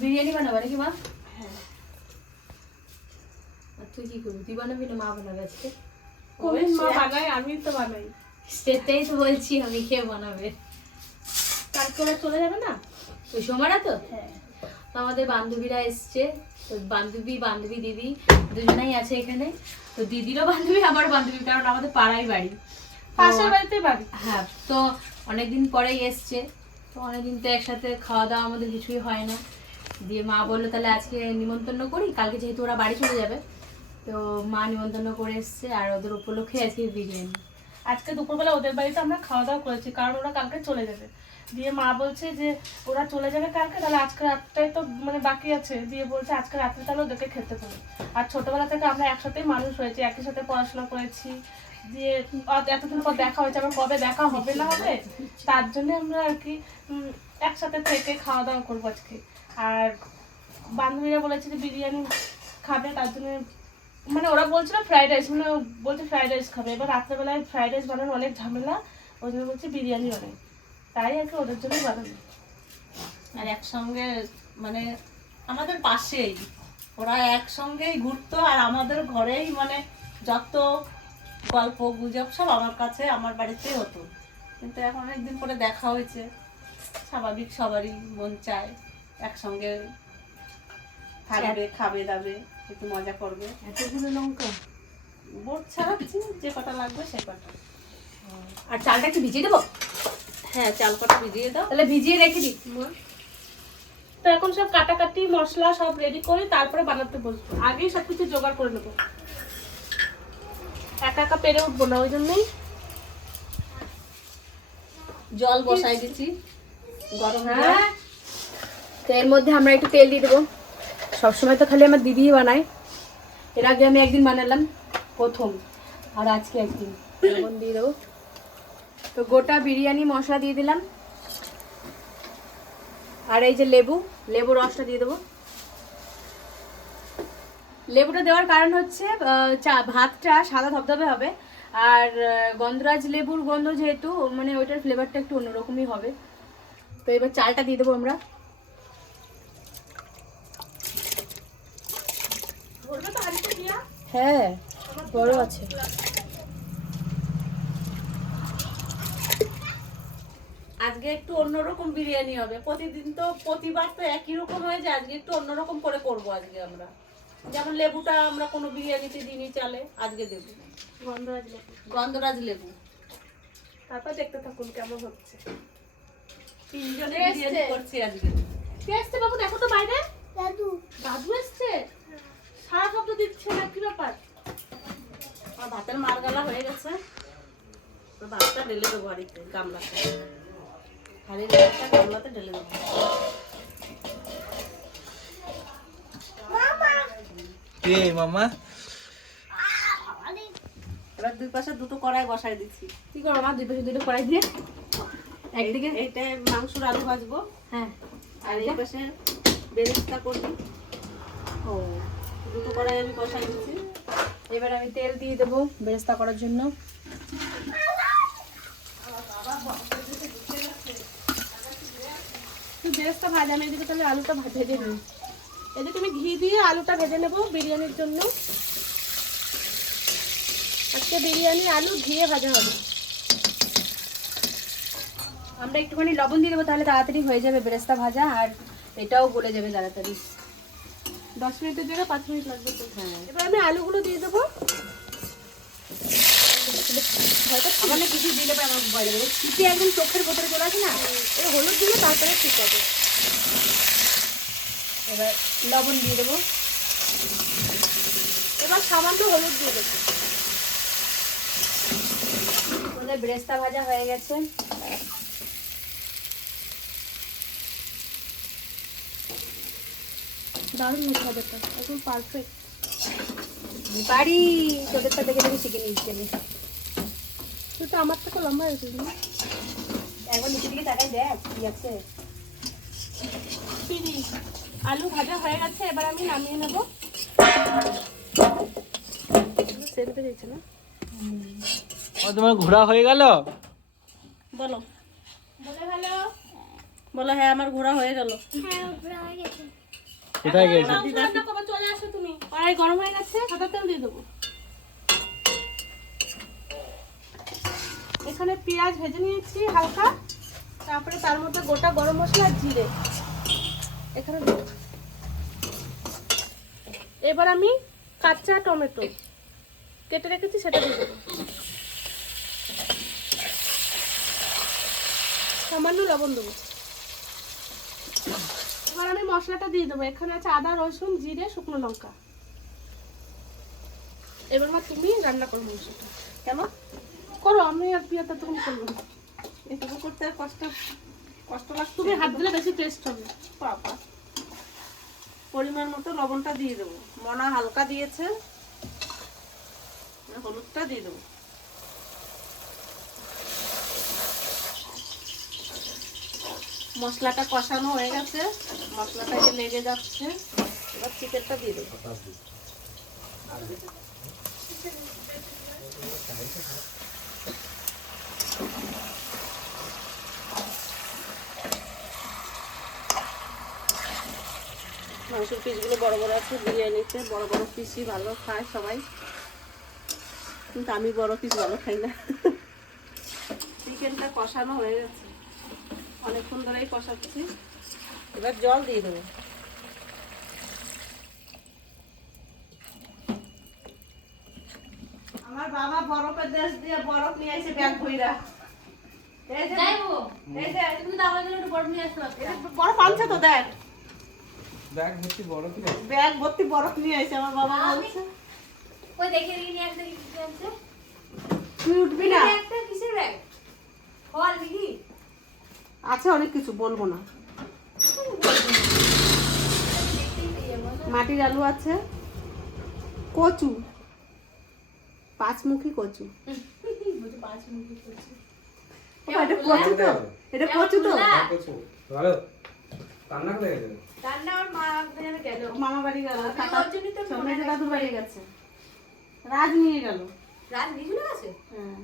বিরিয়ানি বানাবো নাকি মা আর তুই কি করবি? তুই বানাবি না মা বানাবে আজকে? কোন মা বানায় আমি তো বানাই। সেটাই তো বলছি আমি খেয়ে বানাবে। কালকে ওরা চলে যাবে না? ওই সময়টা তো? হ্যাঁ। তো আমাদের বান্ধবীরা এসছে। তো বান্ধবী বান্ধবী দিদি দুজনেই আছে এখানে। তো দিদিরও বান্ধবী আমার বান্ধবী কারণ আমাদের পাড়াই বাড়ি। পাশের বাড়িতে বাড়ি? হ্যাঁ তো অনেকদিন পরেই এসছে। তো অনেকদিন তো একসাথে খাওয়া দাওয়া আমাদের কিছুই হয় না। দিয়ে মা বলল, তাহলে আজকে নিমন্ত্রণ করি, কালকে যেহেতু ওরা বাড়ি চলে যাবে। তো মা নিমন্ত্রণ করে এসছে আর ওদের উপলক্ষে আজকে বিরিয়ানি। আজকে দুপুরবেলা ওদের বাড়িতে আমরা খাওয়া দাওয়া করেছি, কারণ ওরা কালকে চলে যাবে। দিয়ে মা বলছে যে, ওরা চলে যাবে কালকে, তাহলে আজকে রাতটাই তো মানে বাকি আছে। দিয়ে বলছে, আজকে রাত্রে তাহলে ওদেরকে খেতে পারে আর ছোটবেলা থেকে আমরা একসাথেই মানুষ হয়েছি, একই সাথে পড়াশোনা করেছি। দিয়ে এতদিন পর দেখা হয়েছে, আবার কবে দেখা হবে না হবে, তার জন্য আমরা আর কি একসাথে থেকে খাওয়া দাওয়া করব আজকে। আর বান্ধবীরা বলেছে যে বিরিয়ানি খাবে, তার জন্য মানে ওরা বলছিল ফ্রাইড রাইস মানে বলছে ফ্রাইড রাইস খাবে। এবার রাত্রেবেলায় ফ্রাইড রাইস বানানো অনেক ঝামেলা, ওই জন্য বলছে বিরিয়ানি অনেক। তাই আর কি ওদের জন্যই বানানো। আর একসঙ্গে মানে আমাদের পাশেই, ওরা একসঙ্গেই ঘুরতো, আর আমাদের ঘরেই মানে যত গল্প, গুজব সব আমার কাছে, আমার বাড়িতেই হতো। কিন্তু এখন অনেকদিন পরে দেখা হয়েছে, স্বাভাবিক সবারই মন চায়। একসঙ্গে থাকবে খাবে দাবে একটু মজা করবে। এতগুলো লঙ্কা? বোট ছাড়াচ্ছি যে কটা লাগবে সে কটা। আর চালটা একটু ভিজিয়ে দেবো? হ্যাঁ চাল কটা ভিজিয়ে দাও। তাহলে ভিজিয়ে রেখে দিই। তো এখন সব কাটাকাটি মশলা সব রেডি করে তারপরে বানাতে বসবো। আগেই সব কিছু জোগাড় করে নেব। একা একা পেরে উঠবো না ওই জন্যই। জল বসাই দিচ্ছি। গরম হ্যাঁ তো এর মধ্যে আমরা একটু তেল দিয়ে দেবো। সবসময় তো খালি আমার দিদিই বানায়। এর আগে আমি একদিন বানালাম প্রথম, আর আজকে একদিন। লবণ দিয়ে দেবো। তো গোটা বিরিয়ানি মশলা দিয়ে দিলাম। আর এই যে লেবু লেবু রসটা দিয়ে দেবো। লেবুটা দেওয়ার কারণ হচ্ছে চা, ভাতটা সাদা ধবধবে হবে। আর গন্ধরাজ লেবুর গন্ধ যেহেতু মানে ওইটার ফ্লেভারটা একটু অন্যরকমই হবে। তো এবার চালটা দিয়ে দেবো আমরা ধরবে তো হাঁড়িতে দিয়া হ্যাঁ বড় আছে। আজকে একটু অন্যরকম বিরিয়ানি হবে। প্রতিদিন তো প্রতিবার তো একই রকম হয়ে যায়। আজকে একটু অন্যরকম করে করব আজকে আমরা। যেমন লেবুটা আমরা কোনো বিরিয়ানিতে দিনই চালে আজকে দেব। গন্ধরাজ লেবু। গন্ধরাজ লেবু। তারপর দেখতে থাকুন কেমন হচ্ছে। তিনজনে বিরিয়ানি করছি আজকে। কে বাবু দেখো তো বাইরে। দাদু। দাদু এসছে। সারা শব্দ দিচ্ছে না কি ব্যাপার আমার ভাতের মারগালা হয়ে গেছে তো ভাতটা ঢেলে দেবো হাড়িতে গামলাতে। হাড়ির ভাতটা গামলাতে ঢেলে দেবো। কে মামা? এবার দুই পাশে দুটো কড়াই বসাই দিচ্ছি। কি করব আমার দুই পাশে দুটো কড়াই দিয়ে একদিকে? এইটা মাংসর আলু ভাজবো। হ্যাঁ। আর এই পাশে বেরেস্তা করব। ও। দুটো কড়াই আমি বসাই দিচ্ছি। এবার আমি তেল দিয়ে দেবো বেরেস্তা করার জন্য। বেরেস্তা ভাজা আমি এদিকে তাহলে আলুটা ভেজে নিই এদিকে আমি ঘি দিয়ে আলুটা ভেজে নেব বিরিয়ানির জন্য। আজকে বিরিয়ানি আলু ঘিয়ে ভাজা হবে। আমরা একটুখানি লবণ দিয়ে দেবো তাহলে তাড়াতাড়ি হয়ে যাবে বেরেস্তা ভাজা আর এটাও গলে যাবে তাড়াতাড়ি। দশ মিনিটের জায়গায় পাঁচ মিনিট লাগবে তো। এবার আমি আলুগুলো দিয়ে দেবো। আমার না কিছু দিলে পরে আমার ভয় লাগে। কিছু একদম চোখের ভেতরে চলে আসে না? এবার হলুদ দিলে তারপরে ঠিক হবে। এবার লবণ দিয়ে দেবো। এবার সামান্য হলুদ দিয়ে দেবো। আমাদের বেরেস্তা ভাজা হয়ে গেছে। দারুণ হয়েছে ভাজাটা একদম পারফেক্ট আমি পারি তোদেরটা দেখে দেখে শিখে নিয়েছি আমি। তুই তো আমার থেকে লম্বা হয়েছিস না? একবার নিচে দিকে তাকাই দেখ কি আছে। পিড়ি আলু ভাজা হয়ে গেছে এবার আমি নামিয়ে নেব। সেন্ট বেরিয়েছে না? ও তোমার ঘোরা হয়ে গেল? বলো। বলে ভালো। বলো হ্যাঁ আমার ঘোরা হয়ে গেল। কোথায় গেছে? চলে আসো তুমি। কড়াই গরম হয়ে গেছে সাদা তেল দিয়ে দেবো। এখানে পেঁয়াজ ভেজে নিয়েছি হালকা, তারপরে তার মধ্যে গোটা গরম মশলা জিরে। এখানে এবার আমি কাঁচা টমেটো, কেটে রেখেছি সেটা দিয়ে দেবো। সামান্য লবণ দেবো। এবার আমি মশলাটা দিয়ে দেবো। এখানে আছে আদা, রসুন, জিরে, শুকনো লঙ্কা। এবার মা তুমি রান্না করো মাংসটা কেন করো আমি আর পিয়াটা তখন করব। এটুকু করতে কষ্ট কষ্ট লাগছে। তুমি হাত দিলে বেশি টেস্ট হবে। বাবা। পরিমাণ মতো লবণটা দিয়ে দেবো। মনা হালকা দিয়েছে হলুদটা দিয়ে দেবো। মশলাটা কষানো হয়ে গেছে। মশলাটা যে লেগে যাচ্ছে এবার চিকেনটা দিয়ে দেবো। মাংসের পিসগুলো বড় বড় আছে বিরিয়ানিতে বড় বড় পিসই ভালো খায় সবাই। কিন্তু আমি বড় পিস ভালো খাই না। চিকেনটা কষানো হয়ে গেছে। অনেকক্ষণ ধরেই কষাচ্ছি। এবার জল দিয়ে দেবো। আমার বাবা বরফের দেশ দিয়ে বরফ নিয়ে এসে ব্যাগ ভইরা। বরফ নিয়ে বরফ আনছে তো দেখ। ব্যাগ ভর্তি বড় কি ব্যাগ ভর্তি বরফ নিয়ে এসে আমার বাবা বলছে। ওই দেখে দেখি নিয়ে একটা কি আনছে তুই উঠবি না? একটা কিসের ব্যাগ? ফল দিদি আছে অনেক কিছু বলব না। মাটির আলু আছে। কচু। পাঁচমুখী কচু। এটা কচু তো। এটা কচু তো। ভালো? রান্না করে গেছে? রান্না ওর মা গেল। মামা বাড়ি গেল। আমি ওর জন্যই তো ফোন মেজো দাদুর বাড়ি গেছে। রাজ নিয়ে গেল। আছে হ্যাঁ।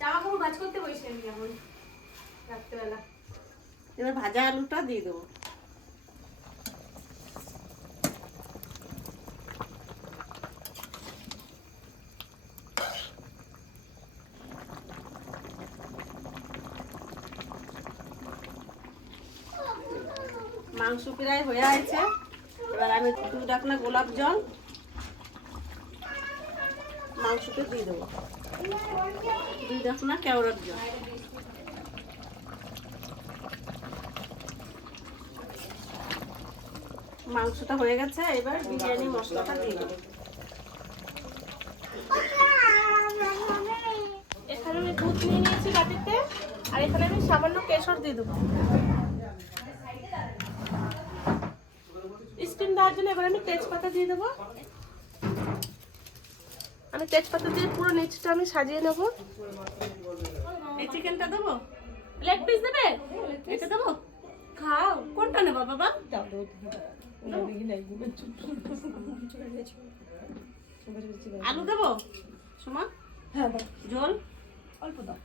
জামা কাপড় ভাজ করতে বসে আমি এখন। রাত্রেবেলা। এবার ভাজা আলুটা দিয়ে দেবো। মাংস হয়ে আছে। এবার আমি দুই ডাকনা গোলাপ জল, মাংসতে দিয়ে দেবো। দুই ডাকনা কেওড়ার জল। মাংসটা হয়ে গেছে, এবার বিরিয়ানি মশলাটা দিয়ে দেবো। এখানে আমি দুধ নিয়ে নিয়েছি বাটিতে, আর এখানে আমি সামান্য কেশর দিয়ে দেবো স্টিম দেওয়ার জন্য এবার আমি তেজপাতা দিয়ে দেবো। আমি তেজপাতা দিয়ে পুরো নিচটা আমি সাজিয়ে নেব। এই চিকেনটা দেবো? লেগ পিস দেবে? এটা দেবো? খাও। কোনটা নেব বাবা? আলু দেবো? সোমা? জল? অল্প দাও।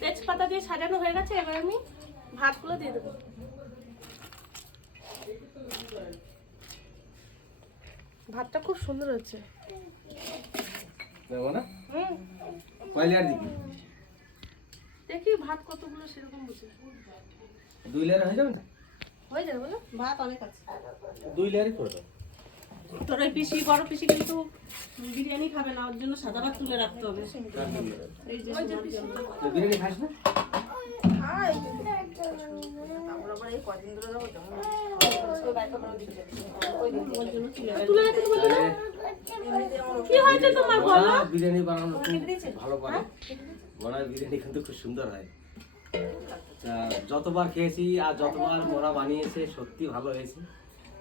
তেজপাতা দিয়ে সাজানো হয়ে গেছে এবার আমি ভাতগুলো দিয়ে দেবো। ভাতটা খুব সুন্দর হচ্ছে। দেখি ভাত কতগুলো সেরকম বুঝে দুই লেয়ার হয়ে যাবে না হয়ে যাবে বলো। ভাত অনেক আছে। দুই লেয়ারই করে দাও। তোর ওই পিসি বড় পিসি কিন্তু বিরিয়ানি খাবে না ওর জন্য সাদা ভাত তুলে রাখতে হবে। এই যে সোনার জন্য। তো বিরিয়ানি খাস না? ওর না বড়া বিরিয়ানি বানানো ভালো পারে। বড়ার বিরিয়ানি কিন্তু খুব সুন্দর হয়। যতবার খেয়েছি আর যতবার মোরা বানিয়েছে সত্যি ভালো হয়েছে।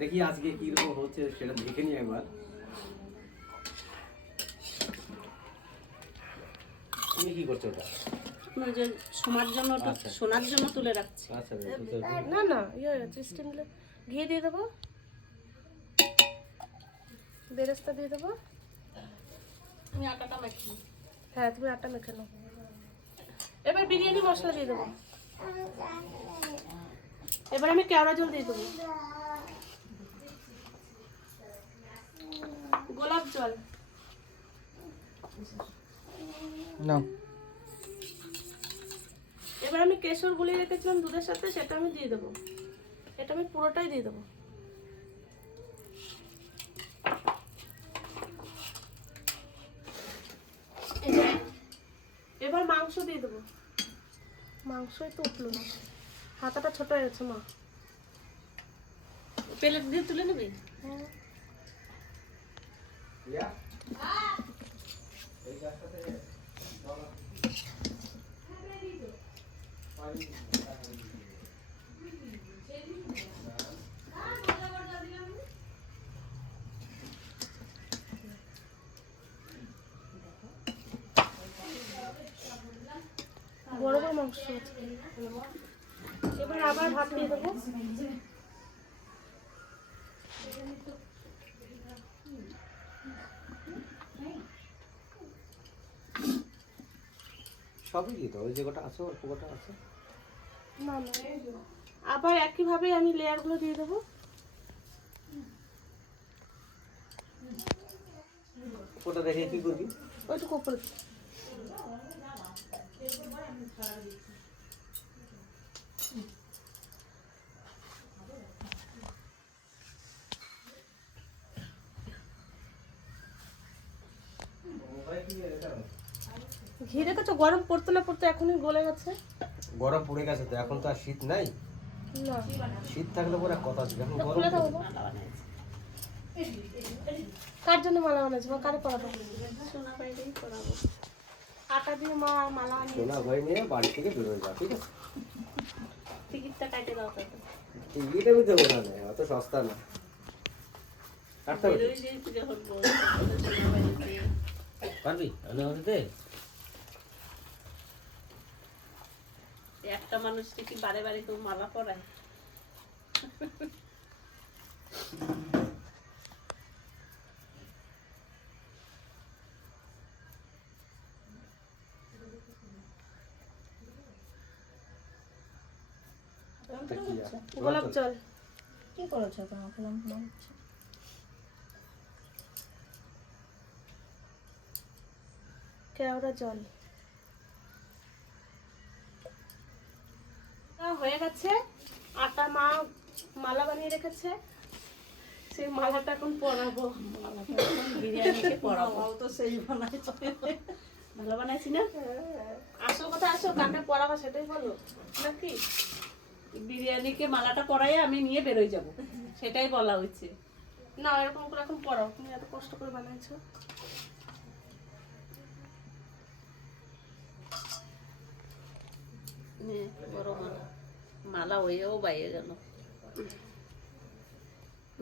দেখি আজকে কীরকম হচ্ছে সেটা দেখে নিই একবার। তুমি কি করছ ওটা? যে সোনার জন্য ওটা আচ্ছা। সোনার জন্য তুলে রাখছি। আচ্ছা পেরেছি। না না ইয়ে স্টিম ঘি দিয়ে দেবো। বেরেস্তা দিয়ে দেবো। তুমি আটাটা মাখি হ্যাঁ তুমি আটা মেখে নাও। এবার বিরিয়ানি মশলা দিয়ে দেবো। এবার আমি কেওড়া জল দিয়ে দেবো। গোলাপ জল। নাও। এবার আমি কেশর গুলিয়ে রেখেছিলাম দুধের সাথে সেটা আমি দিয়ে দেবো। এটা আমি পুরোটাই দিয়ে দেবো। এবার- এবার মাংস দিয়ে দেবো। মাংসই তো উঠল না। হাতাটা ছোট হয়ে গেছে মা। প্লেট দিয়ে তুলে নেবে? বড় বড় মাংস আছে। এবার আবার ভাত দিয়ে দেবো। সবই ওই যে আছে অল্প গোটা আছে। না না। আবার একইভাবে আমি লেয়ারগুলো দিয়ে দেবো। ওটা রেখে কি করবি? ওইটুকু উপরে। ঘি রেখেছো? গরম পড়তে না পড়তে এখনই গলে গেছে? গরম পড়ে গেছে তো এখন তো আর শীত নাই? না। শীত থাকলে পরে কথা আছে এখন গরম। কার জন্য মালা বানাচ্ছি? মা কারে পরাবো? সোনা বাইরেই করাবো আটা দিয়ে মা মালা সোনা ভয় নিয়ে বাড়ি থেকে বেরোয় যা ঠিক আছে? টিকিটটা কাটে দাও তাতে টিকিট আমি দেবো না অত সস্তা না। কাটতে। পারবি? অনুমতিতে একটা মানুষকে কি বারে বারে কেউ মালা পরায়? গোলাপ জল। কি করেছ তোমার খেলাম খেলাম কেওড়া জল। হয়ে গেছে। আটা মা মালা বানিয়ে রেখেছে। সেই মালাটা এখন পরাবো। বিরিয়ানিকে পরাবো? তো সেই বানাই ভালো বানাইছি না? আসল কথা আসো কাকে পরাবো সেটাই বলো। নাকি? বিরিয়ানিকে মালাটা পরাই আমি নিয়ে বেরোই যাব। সেটাই বলা হচ্ছে না এরকম করে এখন পড়াও তুমি এত কষ্ট করে বানাইছো। নে, বড় মালা। মালা হয়েও বাইরে গেল।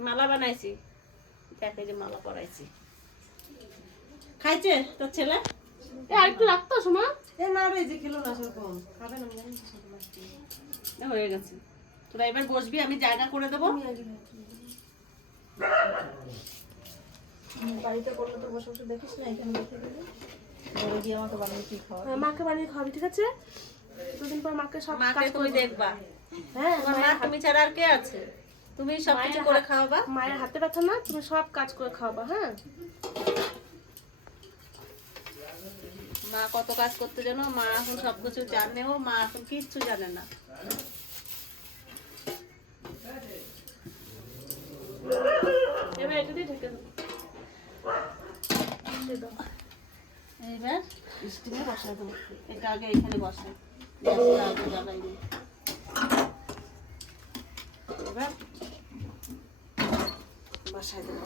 মালা বানাইছি। দেখে যে মালা পরাইছি। খাইছে তোর ছেলে? এ আর একটু রাখতো সময় না, হয়ে গেছে। তোরা এবার বসবি আমি জায়গা করে দেবো। বাড়িতে করলে তো বসে বসে দেখিস না এখানে দেখে বলে দিয়ে আমাকে বানিয়ে কি খাওয়া মাকে বানিয়ে খাওয়াবি ঠিক আছে? দুদিন পর মাকে সব মাকে কাজ দেখবা। হ্যাঁ মা তুমি ছাড়া আর কে আছে? তুমি সব কিছু মায়ের করে খাওয়াবা? মায়ের হাতে ব্যথা না তুমি সব কাজ করে খাওয়াবা হ্যাঁ? মা কত কাজ করতে জানো? মা এখন সব কিছু জানেও মা এখন কিচ্ছু জানে না। এবার এটা দিয়ে ঢেকে দেবো এইবার স্টিমে বসা দেবো। এটা আগে এখানে বসে। গ্যাসটা আগে জ্বালাইনি এবার বসাই দেবো।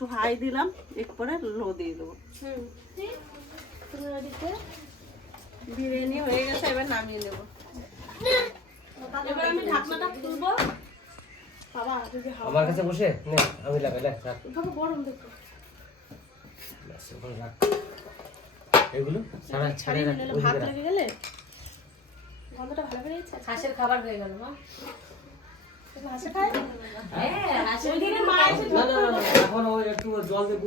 একটু হাই দিলাম এরপরে লো দিয়ে দেবো। বিরিয়ানি হয়ে গেছে এবার নামিয়ে নেব। এবার আমি ঢাকনাটা খুলবো। বাবা আমার কাছে বসে? নে আমি লাগাই রাখ রাখ। বাবা গরম দেখো। ওখানে রাখ। এগুলো সারা ছাড়ে ছাড়িয়ে রাখ নিলে ওইদিকে ভাত লেগে গেলে? গন্ধটা ভালো বেরিয়েছে হাঁসের খাবার হয়ে গেল মা। এখন ওই একটু জল দিয়ে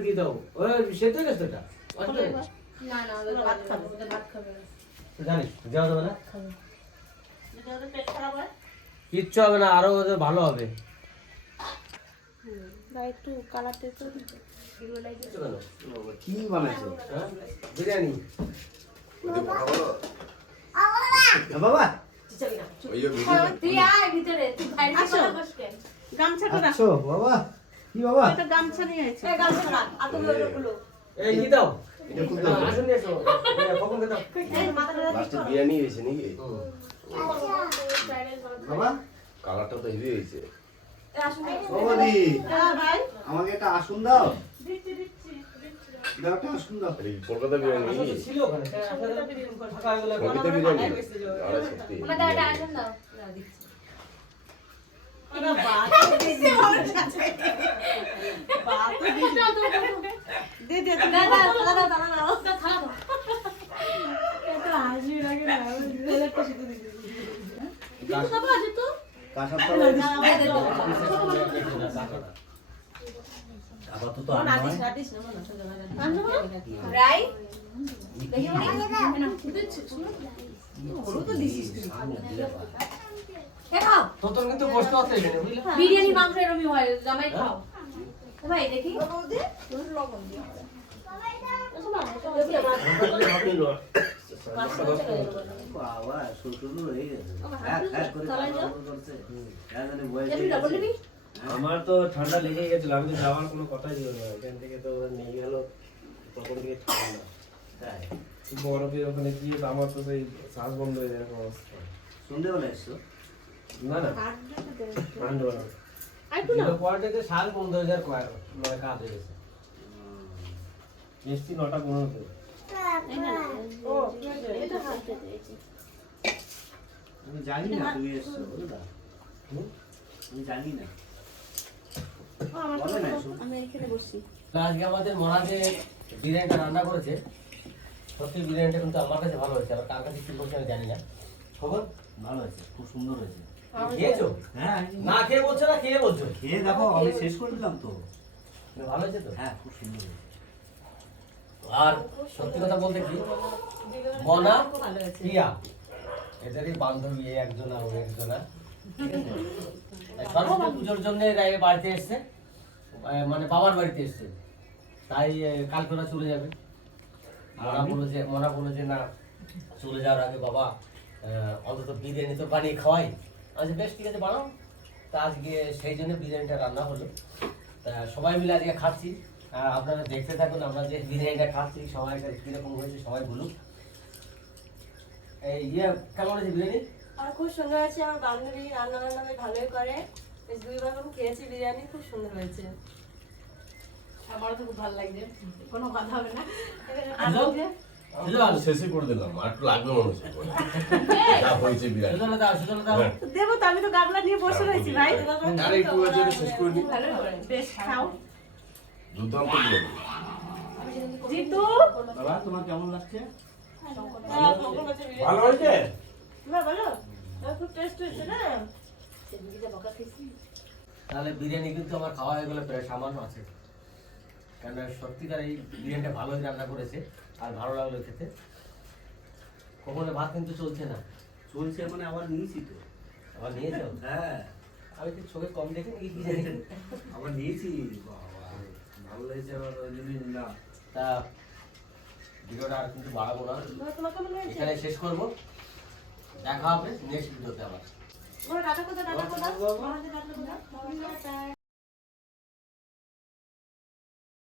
দিয়ে দাও ওই হয়ে গেছে হয়ে জানিস হয় কিচ্ছু হবে না আরও ওদের ভালো হবে একটু কি বানাইছো হ্যাঁ? বিরিয়ানি বাবা। ওই যে ভিডিও তুই আয়। ভিতরে তুই বাইরে কথা বস গামছাটা রাখ বাবা কি বাবা এটা গামছা নিয়ে আছে এই কি দাও এটা খুলতে হবে আসুন এসো এই, কখনকে লাস্টে বিরিয়ানি হয়েছে নাকি? বাবা কালারটা তো হেভি হয়েছে। হ্যাঁ আমাকে একটা আসন দাও। দিচ্ছি দিচ্ছি। কলকাতা বিরিয়ানি ছিল ওখানে হয়ে কলকাতা বিরিয়ানি আরে সত্যি আমার দাও একটা দাও ওরা বাত দিছে আমার কাছে বাত দে দে না না থালা দাও থালা দাও দাও, থালা কিন্তু বাবা আজ তো কাঁসার আপাতত আর নয় রাই দেখি মনে এ খাও তোর কিন্তু বসতে হচ্ছে এখানে বুঝলি বিরিয়ানি মাংস এরকমই হয় জামাই খাও ভাই দেখি বাবা শ্বশুর হয়ে গেছে এক এক করে করছে আমার তো ঠান্ডা লেগে গেছিল আমি তো যাওয়ার কোনো কথাই ছিল না। এখান থেকে তো নিয়ে গেল তখন থেকে ঠান্ডা। তাই? বরফের ওখানে গিয়ে তো আমার তো সেই শ্বাস বন্ধ হয়ে যায় এরকম অবস্থা সন্ধ্যেবেলা এসছো? না না। ঠান্ডা না আরেকটু না পরে থেকে শাল বন্ধ হয়ে যাওয়ার কয়েক মানে কাজ হয়ে গেছে। মিষ্টি নটা পনেরোতে ও আমি জানি না তুমি এসছো? আমি জানি না ও আমার বলো না এসো আমি এখানে বসি তো আজকে আমাদের মহাজে বিরিয়ানিটা রান্না করেছে সত্যি বিরিয়ানিটা কিন্তু আমার কাছে ভালো হয়েছে আবার কার কাছে কি করছে আমি জানি না। খবর? ভালো হয়েছে খুব সুন্দর হয়েছে। খেয়েছো? হ্যাঁ না খেয়ে বলছো না খেয়ে বলছো? খেয়ে দেখো আমি শেষ করে দিলাম তো। ভালো হয়েছে তো? হ্যাঁ খুব সুন্দর হয়েছে। আর সত্যি কথা বলতে কি মনা প্রিয়া এদেরই বান্ধবী একজন আর ওই একজন। পুজোর জন্য বাড়িতে এসছে। মানে বাবার বাড়িতে এসছে। তাই চলে যাবে। মনা যে মনা যে, না, চলে যাওয়ার আগে বাবা অন্তত বিরিয়ানি তো বানিয়ে খাওয়াই। বেশ, ঠিক আছে, বানাও। তা আজকে সেই জন্য বিরিয়ানিটা রান্না হলো। তা সবাই মিলে আজকে খাচ্ছি। আর আপনারা দেখতে থাকুন, আমরা যে বিরিয়ানিটা খাচ্ছি, সবাই কীরকম হয়েছে, সবাই বলুক। এই ইয়ে কেমন হয়েছে বিরিয়ানি? আর খুব সুন্দর হয়েছে আমার বান্ধবী রান্না বান্না বেশ ভালোই করে। বেশ দুইবার আমি খেয়েছি বিরিয়ানি খুব সুন্দর হয়েছে। আমারও তো খুব ভালো লাগছে কোনো কথা হবে না। শেষে করে দিলাম আর লাগবে মনে হচ্ছে। হ্যাঁ। দেবো তো আমি তো গাবলা নিয়ে বসে রয়েছি ভাই। আর একটু শেষ করে দিই। বেশ খাও। দুর্দান্ত জিতু? বাবা তোমার কেমন লাগছে? হ্যাঁ? ভালো হয়েছে? বলো খুব টেস্ট হয়েছে না? তাহলে বিরিয়ানি কিন্তু আমার খাওয়া হয়ে গেলে প্রায় সামান্য আছে। কেন সত্যিকার এই বিরিয়ানিটা ভালোই রান্না করেছে আর ভালো লাগল খেতে। কখনো ভাত কিন্তু চলছে না। চলছে মানে আবার নিয়েছি তো। আবার নিয়েছো? হ্যাঁ। আমি কি চোখে কম দেখে নাকি কি জানি? আবার নিয়েছি বাবা ভালো লেগেছে আবার ওই নিলাম তা ভিডিওটা আর কিন্তু বাড়াবো না। এখানে শেষ করব। দেখা হবে নেক্সট ভিডিওতে আবার।